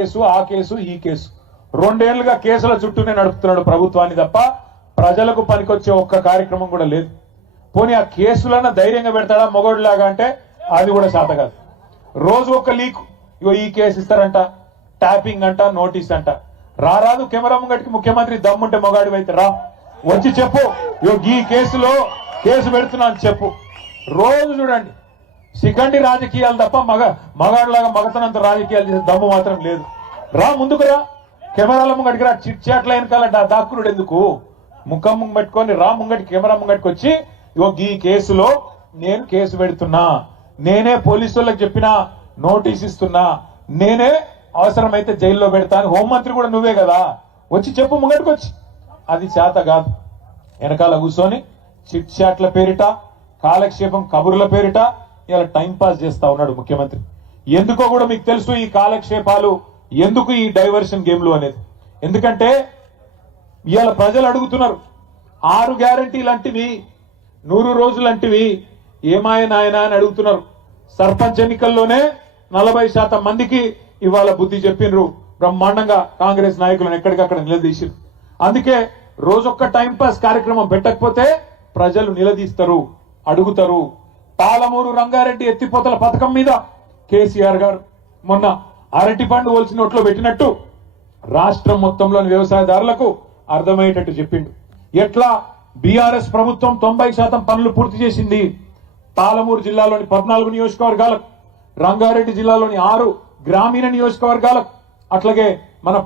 Case ఆ case ఈ case రెండేళ్లుగా కేసుల చుట్టూనే నడుపుతున్నాడు ప్రభుత్వాన్ని తప్ప ప్రజలకు పనికొచ్చే ఒక్క కార్యక్రమం కూడా లేదు. పోనీ ఆ కేసులన్న ధైర్యంగా పెడతాడా మొగోడులాగా అంటే అది కూడా శాత కాదు. రోజు ఒక లీక్, ఇగో ఈ కేసు ఇస్తారంట, ట్యాపింగ్ అంట, నోటీస్ అంట. రారాదు కెమెరా ముంగటికి ముఖ్యమంత్రి దమ్ముంటే మొగాడి అయితే రా, వచ్చి చెప్పు ఇగో ఈ కేసులో కేసు పెడుతున్నా అని చెప్పు. రోజు చూడండి శిఖండి రాజకీయాలు తప్ప మగాడులాగా మగతనంత రాజకీయాలు చేసే దమ్ము మాత్రం లేదు. రా ముందుకు రా, కెమెరాల ముంగటికి రా. చిట్ చాట్ల వెనకాల దాక్కునుడు ఎందుకు? ముఖం ముంగట్టుకొని రా ముంగటి కెమెరా ముంగటికి వచ్చి ఇగో ఈ కేసులో నేను కేసు పెడుతున్నా, నేనే పోలీసు వాళ్ళకి చెప్పినా, నోటీస్ ఇస్తున్నా, నేనే అవసరమైతే జైల్లో పెడతాను. హోంమంత్రి కూడా నువ్వే కదా, వచ్చి చెప్పు ముంగటికి వచ్చి. అది చేత కాదు. వెనకాల కూర్చొని చిట్ చాట్ల పేరిట, కాలక్షేపం కబుర్ల పేరిట ఇలా టైం పాస్ చేస్తా ఉన్నాడు ముఖ్యమంత్రి. ఎందుకో కూడా మీకు తెలుసు ఈ కాలక్షేపాలు, ఎందుకు ఈ డైవర్షన్ గేమ్లు అనేది. ఎందుకంటే ఇవాళ ప్రజలు అడుగుతున్నారు 6 గ్యారంటీలు అంటివి, 100 రోజులు అంటివి ఏమాయ నాయనా అని అడుగుతున్నారు. సర్పంచ్ ఎన్నికల్లోనే 40% మందికి ఇవాళ బుద్ధి చెప్పినరు బ్రహ్మాండంగా. కాంగ్రెస్ నాయకులను ఎక్కడికక్కడ నిలదీసిరు. అందుకే రోజొక్క టైం పాస్ కార్యక్రమం పెట్టకపోతే ప్రజలు నిలదీస్తారు, అడుగుతారు. పాలమూరు రంగారెడ్డి ఎత్తిపోతల పథకం మీద కేసీఆర్ గారు మొన్న అరటి పండు ఒలిసిన నోట్లో పెట్టినట్టు రాష్ట్రం మొత్తంలోని వ్యవసాయదారులకు అర్థమయ్యేటట్టు చెప్పిండు. ఎట్లా బీఆర్ఎస్ ప్రభుత్వం 90% పనులు పూర్తి చేసింది. పాలమూరు జిల్లాలోని 14 నియోజకవర్గాలకు, రంగారెడ్డి జిల్లాలోని 6 గ్రామీణ నియోజకవర్గాలకు, అట్లాగే మన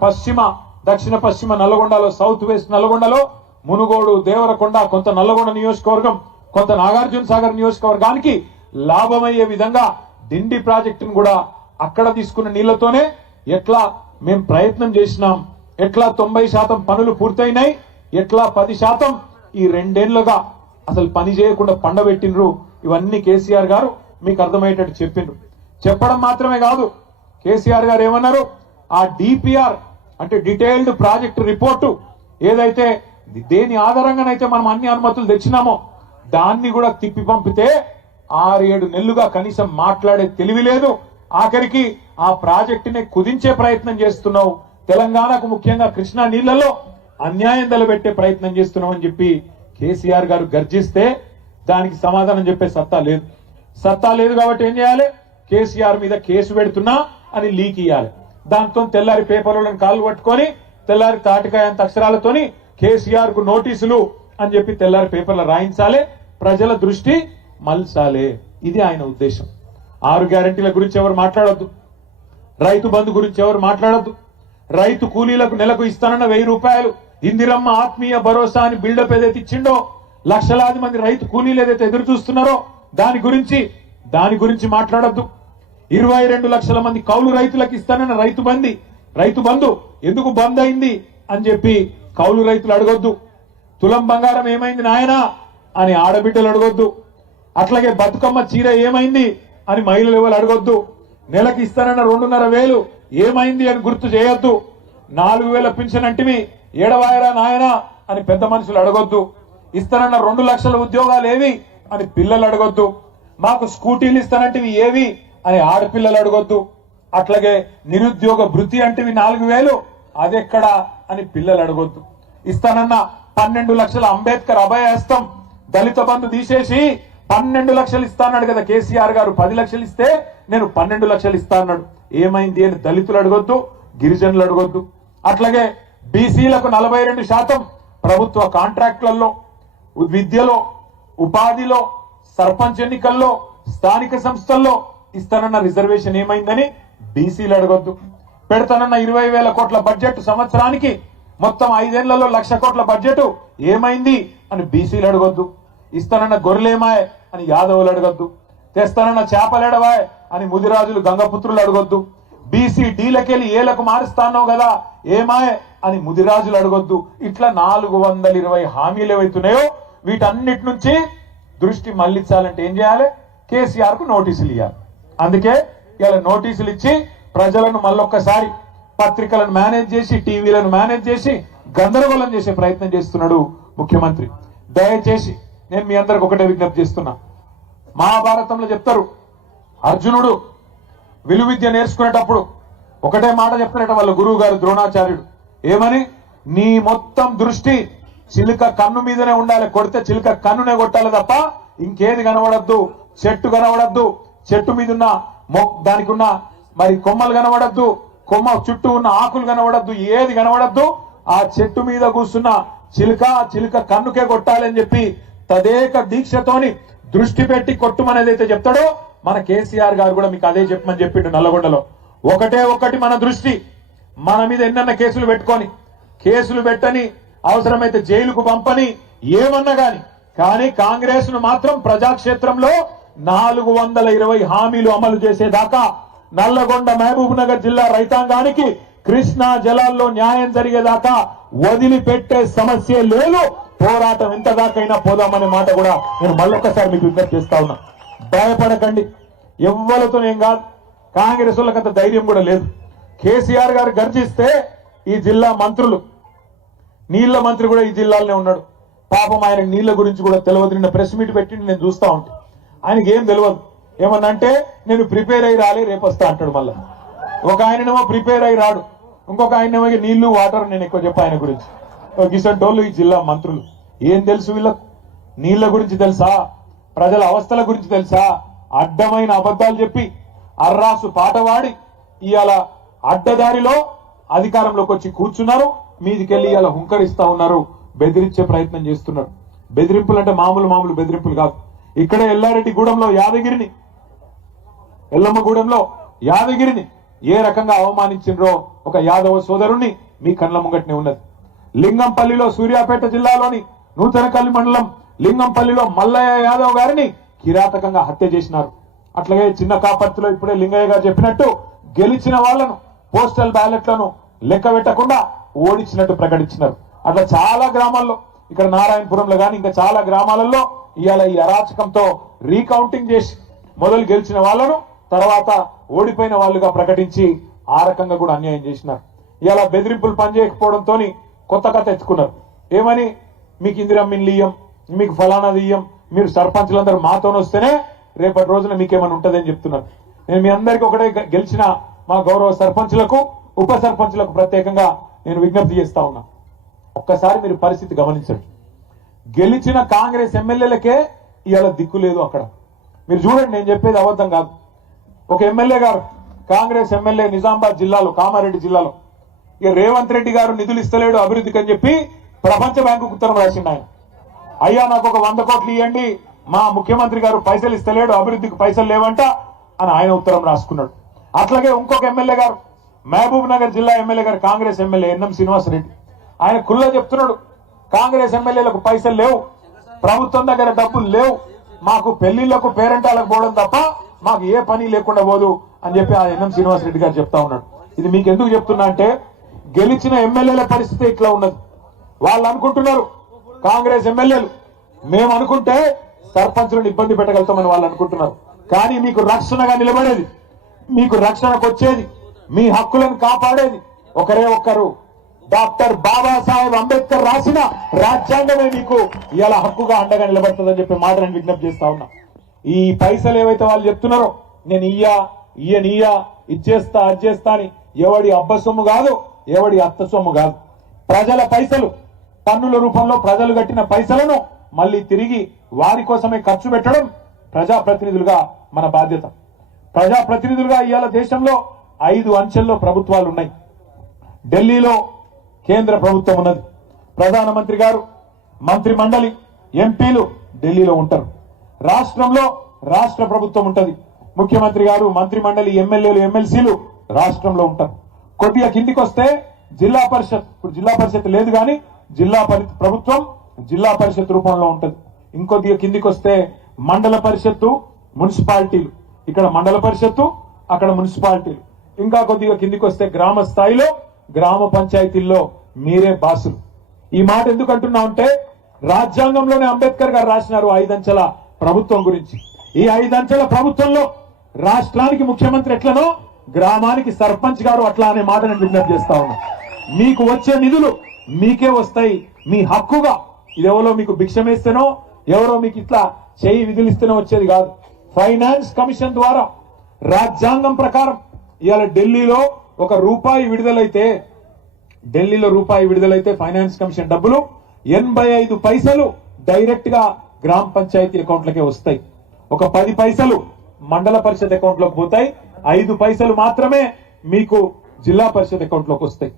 దక్షిణ పశ్చిమ నల్లగొండలో, సౌత్ వెస్ట్ నల్లగొండలో మునుగోడు, దేవరకొండ, కొంత నల్లగొండ నియోజకవర్గం, కొంత నాగార్జున సాగర్ నియోజకవర్గానికి లాభమయ్యే విధంగా డిండి ప్రాజెక్టును కూడా అక్కడ తీసుకున్న నీళ్లతోనే ఎట్లా మేము ప్రయత్నం చేసినాం, ఎట్లా 90% పనులు పూర్తయినాయి, ఎట్లా 10% ఈ 2 ఏళ్లుగా అసలు పని చేయకుండా పండబెట్టినరు. ఇవన్నీ కేసీఆర్ గారు మీకు అర్థమయ్యేటట్టు చెప్పిండ్రు. చెప్పడం మాత్రమే కాదు, కేసీఆర్ గారు ఏమన్నారు, ఆ డిపిఆర్ అంటే డీటెయిల్డ్ ప్రాజెక్ట్ రిపోర్టు ఏదైతే దేని ఆధారంగానైతే మనం అన్ని అనుమతులు తెచ్చినామో దాన్ని కూడా తిప్పి పంపితే 6-7 నెలలుగా కనీసం మాట్లాడే తెలివి లేదు. ఆఖరికి ఆ ప్రాజెక్టుని కుదించే ప్రయత్నం చేస్తున్నావు, తెలంగాణకు ముఖ్యంగా కృష్ణా నీళ్లలో అన్యాయం తలబెట్టే ప్రయత్నం చేస్తున్నావు అని చెప్పి కేసీఆర్ గారు గర్జిస్తే దానికి సమాధానం చెప్పే సత్తా లేదు. సత్తా లేదు కాబట్టి ఏం చేయాలి, కేసీఆర్ మీద కేసు పెడుతున్నా అని లీక్ ఇయ్యాలి. దాంతో తెల్లారి పేపర్లను కాళ్ళు పట్టుకొని తెల్లారి తాటికాయంత అక్షరాలతోని కేసీఆర్ కు నోటీసులు అని చెప్పి తెల్లారి పేపర్లు రాయించాలి, ప్రజల దృష్టి మల్చాలి. ఇది ఆయన ఉద్దేశం. 6 గ్యారంటీల గురించి ఎవరు మాట్లాడొద్దు, రైతు బంధు గురించి ఎవరు మాట్లాడొద్దు, రైతు కూలీలకు నెలకు ఇస్తానన్న 1000 రూపాయలు, ఇందిరమ్మ ఆత్మీయ భరోసా అని బిల్డప్ ఏదైతే ఇచ్చిండో, లక్షలాది మంది రైతు కూలీలు ఏదైతే ఎదురు చూస్తున్నారో దాని గురించి మాట్లాడొద్దు. 22 లక్షల మంది కౌలు రైతులకు ఇస్తానన్న రైతు బంధు ఎందుకు బంద్ అయింది అని చెప్పి కౌలు రైతులు అడగొద్దు. తులం బంగారం ఏమైంది నాయనా అని ఆడబిడ్డలు అడగొద్దు. అట్లాగే బతుకమ్మ చీర ఏమైంది అని మహిళలు ఎవరు అడగొద్దు. నెలకి ఇస్తానన్న 2,500 ఏమైంది అని గుర్తు చేయొద్దు. 4,000 పింఛన్ అంటివి ఏడవాయరా నాయనా అని పెద్ద మనుషులు అడగొద్దు. ఇస్తానన్న 2 లక్షల ఉద్యోగాలు ఏవి అని పిల్లలు అడగొద్దు. మాకు స్కూటీలు ఇస్తానంటివి ఏవి అని ఆడపిల్లలు అడగొద్దు. అట్లాగే నిరుద్యోగ భృతి అంటివి 4,000 అదెక్కడా అని పిల్లలు అడగొద్దు. ఇస్తానన్న 12 లక్షల అంబేద్కర్ అభయహస్తం దళిత బంధు తీసేసి 12 లక్షలు ఇస్తా అన్నాడు కదా కేసీఆర్ గారు. 10 లక్షలు ఇస్తే నేను 12 లక్షలు ఇస్తా అన్నాడు. ఏమైంది అని దళితులు అడగొద్దు, గిరిజనులు అడగొద్దు. అట్లాగే బీసీలకు 42% ప్రభుత్వ కాంట్రాక్టులలో, విద్యలో, ఉపాధిలో, సర్పంచ్ ఎన్నికల్లో, స్థానిక సంస్థల్లో ఇస్తానన్న రిజర్వేషన్ ఏమైందని బీసీలు అడగొద్దు. పెడతానన్న 20,000 కోట్ల బడ్జెట్ సంవత్సరానికి మొత్తం 5 ఏళ్లలో 1,00,000 కోట్ల బడ్జెట్ ఏమైంది అని బీసీలు అడగొద్దు. ఇస్తానన్న గొర్రెలేమాయ్ అని యాదవులు అడగొద్దు. తెస్తానన్న చేపలేడవాయ్ అని ముదిరాజులు గంగపుత్రులు అడగొద్దు. బీసీ డీలకెళ్ళి ఏలకు మారుస్తానో కదా ఏమాయ్ అని ముదిరాజులు అడగొద్దు. ఇట్లా 420 హామీలు ఏవైతున్నాయో వీటన్నిటి నుంచి దృష్టి మళ్లించాలంటే ఏం చేయాలి, కేసీఆర్ కు నోటీసులు ఇవ్వాలి. అందుకే ఇలా నోటీసులు ఇచ్చి ప్రజలను మళ్ళొక్కసారి పత్రికలను మేనేజ్ చేసి, టీవీలను మేనేజ్ చేసి గందరగోళం చేసే ప్రయత్నం చేస్తున్నాడు ముఖ్యమంత్రి. దయచేసి నేను మీ అందరికి ఒకటే విజ్ఞప్తి చేస్తున్నా. మహాభారతంలో చెప్తారు, అర్జునుడు విలువిద్య నేర్చుకునేటప్పుడు ఒకటే మాట చెప్తారట వాళ్ళ గురువు గారు ద్రోణాచార్యుడు ఏమని, నీ మొత్తం దృష్టి చిలుక కన్ను మీదనే ఉండాలి, కొడితే చిలుక కన్నునే కొట్టాలి తప్ప ఇంకేది కనబడద్దు, చెట్టు కనబడద్దు, చెట్టు మీద ఉన్న దానికి ఉన్న మరి కొమ్మలు కనబడద్దు, కొమ్మ చుట్టూ ఉన్న ఆకులు కనబడద్దు, ఏది కనబడద్దు, ఆ చెట్టు మీద కూర్చున్న చిలుక కన్నుకే కొట్టాలి అని చెప్పి తదేక దీక్షతోని దృష్టి పెట్టి కొట్టుమనేది అయితే చెప్తాడో మన కేసీఆర్ గారు కూడా మీకు అదే చెప్పమని చెప్పిండు నల్లగొండలో. ఒకటి మన దృష్టి, మన మీద ఎన్నన్న కేసులు పెట్టుకొని, కేసులు పెట్టని అవసరమైతే జైలుకు పంపని ఏమన్నా కానీ కాంగ్రెస్ ను మాత్రం ప్రజాక్షేత్రంలో 420 హామీలు అమలు చేసేదాకా నల్లగొండ మహబూబ్ నగర్ జిల్లా రైతాంగానికి కృష్ణా జలాల్లో న్యాయం జరిగేదాకా వదిలిపెట్టే సమస్య లేదు. పోరాటం ఎంత దాకైనా పోదామనే మాట కూడా నేను మళ్ళొక్కసారి మీకు విజ్ఞప్తి చేస్తా ఉన్నా. భయపడకండి, ఎవ్వరితో ఏం కాదు. కాంగ్రెస్ వాళ్ళకి అంత ధైర్యం కూడా లేదు. కేసీఆర్ గారు గర్జిస్తే ఈ జిల్లా మంత్రులు, నీళ్ల మంత్రి కూడా ఈ జిల్లాలోనే ఉన్నాడు. పాపం ఆయన నీళ్ల గురించి కూడా తెలియదు. నిన్న ప్రెస్ మీట్ పెట్టి నేను చూస్తా ఉంటే ఆయనకి ఏం తెలియదు. ఏమన్నా అంటే నేను ప్రిపేర్ అయ్యి రాలే రేపు వస్తా అంటాడు. మళ్ళా ఒక ఆయననేమో ప్రిపేర్ అయ్యి రాడు, ఇంకొక ఆయనేమో నీళ్లు వాటర్ నేను ఎక్కువ చెప్పా ఆయన గురించి. గిసంటోళ్ళు ఈ జిల్లా మంత్రులు ఏం తెలుసు వీళ్ళకు? నీళ్ల గురించి తెలుసా? ప్రజల అవస్థల గురించి తెలుసా? అడ్డమైన అబద్ధాలు చెప్పి అర్రాసు పాట వాడి ఇవాళ అడ్డదారిలో అధికారంలోకి వచ్చి కూర్చున్నారు. మీదికెళ్ళి ఇవాళ హుంకరిస్తా ఉన్నారు, బెదిరించే ప్రయత్నం చేస్తున్నారు. బెదిరింపులు అంటే మామూలు బెదిరింపులు కాదు. ఇక్కడే ఎల్లారెడ్డిగూడెంలో ఎల్లమ్మగూడెంలో యాదగిరిని ఏ రకంగా అవమానించిండ్రో ఒక యాదవ సోదరుణ్ణి మీ కళ్ళ ముంగట్నే ఉన్నది. లింగంపల్లిలో సూర్యాపేట జిల్లాలోని నూతనకల్లి మండలం లింగంపల్లిలో మల్లయ్య యాదవ్ గారిని కిరాతకంగా హత్య చేసినారు. అట్లాగే చిన్న కాపర్తిలో ఇప్పుడే లింగయ్య గారు చెప్పినట్టు గెలిచిన వాళ్లను పోస్టల్ బ్యాలెట్లను లెక్క పెట్టకుండా ఓడించినట్టు ప్రకటించినారు. అట్లా చాలా గ్రామాల్లో, ఇక్కడ నారాయణపురంలో గాని ఇంకా చాలా గ్రామాలలో ఇవాళ ఈ అరాచకంతో రీకౌంటింగ్ చేసి మొదలు గెలిచిన వాళ్లను తర్వాత ఓడిపోయిన వాళ్ళుగా ప్రకటించి ఆ రకంగా కూడా అన్యాయం చేసినారు. ఇవాళ బెదిరింపులు పనిచేయకపోవడంతో కొత్త కథ ఎత్తుకున్నారు. ఏమని, మీకు ఇందిరమ్మిన్లు ఇయ్యం, మీకు ఫలానాది ఇయ్యం, మీరు సర్పంచులందరూ మాతోనే వస్తేనే రేపటి రోజున మీకేమైనా ఉంటుందని చెప్తున్నారు. నేను మీ అందరికీ ఒకటే గెలిచిన మా గౌరవ సర్పంచులకు, ఉప సర్పంచులకు ప్రత్యేకంగా నేను విజ్ఞప్తి చేస్తా ఉన్నా. ఒక్కసారి మీరు పరిస్థితి గమనించండి. గెలిచిన కాంగ్రెస్ ఎమ్మెల్యేలకే ఇవాళ దిక్కు లేదు అక్కడ. మీరు చూడండి, నేను చెప్పేది అబద్ధం కాదు. ఒక ఎమ్మెల్యే గారు, కాంగ్రెస్ ఎమ్మెల్యే నిజామాబాద్ జిల్లాలో, కామారెడ్డి జిల్లాలో, ఇక రేవంత్ రెడ్డి గారు నిధులు ఇస్తలేడు అభివృద్ధికి అని చెప్పి ప్రపంచ బ్యాంకు ఉత్తరం రాసిండు ఆయన. అయ్యా నాకు ఒక 100 కోట్లు ఇవ్వండి, మా ముఖ్యమంత్రి గారు పైసలు ఇస్తలేడు, అభివృద్ధికి పైసలు లేవంట అని ఆయన ఉత్తరం రాసుకున్నాడు. అట్లాగే ఇంకొక ఎమ్మెల్యే గారు, మహబూబ్ నగర్ జిల్లా ఎమ్మెల్యే గారు, కాంగ్రెస్ ఎమ్మెల్యే ఎన్ఎం శ్రీనివాసరెడ్డి, ఆయన కుల్లా చెప్తున్నాడు కాంగ్రెస్ ఎమ్మెల్యేలకు పైసలు లేవు, ప్రభుత్వం దగ్గర డబ్బులు లేవు, మాకు పెళ్లిళ్లకు పేరెంటాలకు పోవడం తప్ప మాకు ఏ పని లేకుండా పోదు అని చెప్పి ఆ ఎన్ఎం శ్రీనివాసరెడ్డి గారు చెప్తా ఉన్నాడు. ఇది మీకు ఎందుకు చెప్తున్నా అంటే, గెలిచిన ఎమ్మెల్యేల పరిస్థితి ఇట్లా ఉన్నది. వాళ్ళు అనుకుంటున్నారు కాంగ్రెస్ ఎమ్మెల్యేలు మేము అనుకుంటే సర్పంచులను ఇబ్బంది పెట్టగలుగుతామని వాళ్ళు అనుకుంటున్నారు. కానీ మీకు రక్షణగా నిలబడేది, మీకు రక్షణకు వచ్చేది, మీ హక్కులను కాపాడేది ఒకరే ఒక్కరు, డాక్టర్ బాబాసాహెబ్ అంబేద్కర్ రాసిన రాజ్యాంగమే మీకు ఇలా హక్కుగా అండగా నిలబడుతుందని చెప్పి మాట నేను విజ్ఞప్తి చేస్తా ఉన్నా. ఈ పైసలు ఏవైతే వాళ్ళు చెప్తున్నారో, నేను ఇయ్యా ఇచ్చేస్తా అచ్చేస్తా అని, ఎవడి అబ్బ సొమ్ము కాదు, ఎవడి అత్త సొమ్ము కాదు. ప్రజల పైసలు, పన్నుల రూపంలో ప్రజలు కట్టిన పైసలను మళ్ళీ తిరిగి వారి కోసమే ఖర్చు పెట్టడం ప్రజాప్రతినిధులుగా మన బాధ్యత. ప్రజాప్రతినిధులుగా ఇవాళ దేశంలో 5 అంచెల్లో ప్రభుత్వాలు ఉన్నాయి. ఢిల్లీలో కేంద్ర ప్రభుత్వం ఉన్నది, ప్రధానమంత్రి గారు, మంత్రి మండలి, ఎంపీలు ఢిల్లీలో ఉంటారు. రాష్ట్రంలో రాష్ట్ర ప్రభుత్వం ఉంటది, ముఖ్యమంత్రి గారు, మంత్రి మండలి, ఎమ్మెల్యేలు, ఎమ్మెల్సీలు రాష్ట్రంలో ఉంటారు. కొద్దిగా కిందికి వస్తే జిల్లా పరిషత్, ఇప్పుడు జిల్లా పరిషత్ లేదు కానీ ప్రభుత్వం జిల్లా పరిషత్ రూపంలో ఉంటది. ఇంకొద్దిగా కిందికి వస్తే మండల పరిషత్తు, మున్సిపాలిటీలు, ఇక్కడ మండల పరిషత్తు, అక్కడ మున్సిపాలిటీలు. ఇంకా కొద్దిగా కిందికి వస్తే గ్రామ స్థాయిలో గ్రామ పంచాయతీల్లో మీరే బాసులు. ఈ మాట ఎందుకు అంటున్నా అంటే, రాజ్యాంగంలోనే అంబేద్కర్ గారు రాసినారు 5 అంచెల ప్రభుత్వం గురించి. ఈ 5 అంచెల ప్రభుత్వంలో రాష్ట్రానికి ముఖ్యమంత్రి ఎట్లనో గ్రామానికి సర్పంచ్ గారు అట్లా అనే మాట నేను విజ్ఞప్తి చేస్తా ఉన్నా. మీకు వచ్చే నిధులు మీకే వస్తాయి, మీ హక్కుగా. ఇది ఎవరో మీకు భిక్షమేస్తేనో, ఎవరో మీకు ఇట్లా చేయి విధులిస్తేనో వచ్చేది కాదు. ఫైనాన్స్ కమిషన్ ద్వారా రాజ్యాంగం ప్రకారం ఇవాళ ఢిల్లీలో ఒక రూపాయి విడుదలైతే ఢిల్లీలో రూపాయి విడుదలైతే ఫైనాన్స్ కమిషన్ డబ్బులు 85 పైసలు డైరెక్ట్ గా గ్రామ పంచాయతీ అకౌంట్లకే వస్తాయి. ఒక 10 పైసలు మండల పరిషత్ అకౌంట్ లోకి పోతాయి. 5 పైసలు మాత్రమే మీకు జిల్లా పరిషత్ అకౌంట్ లోకి వస్తాయి.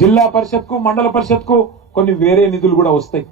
జిల్లా పరిషత్ కు మండల పరిషత్ కు కొన్ని వేరే నిధులు కూడా వస్తాయి.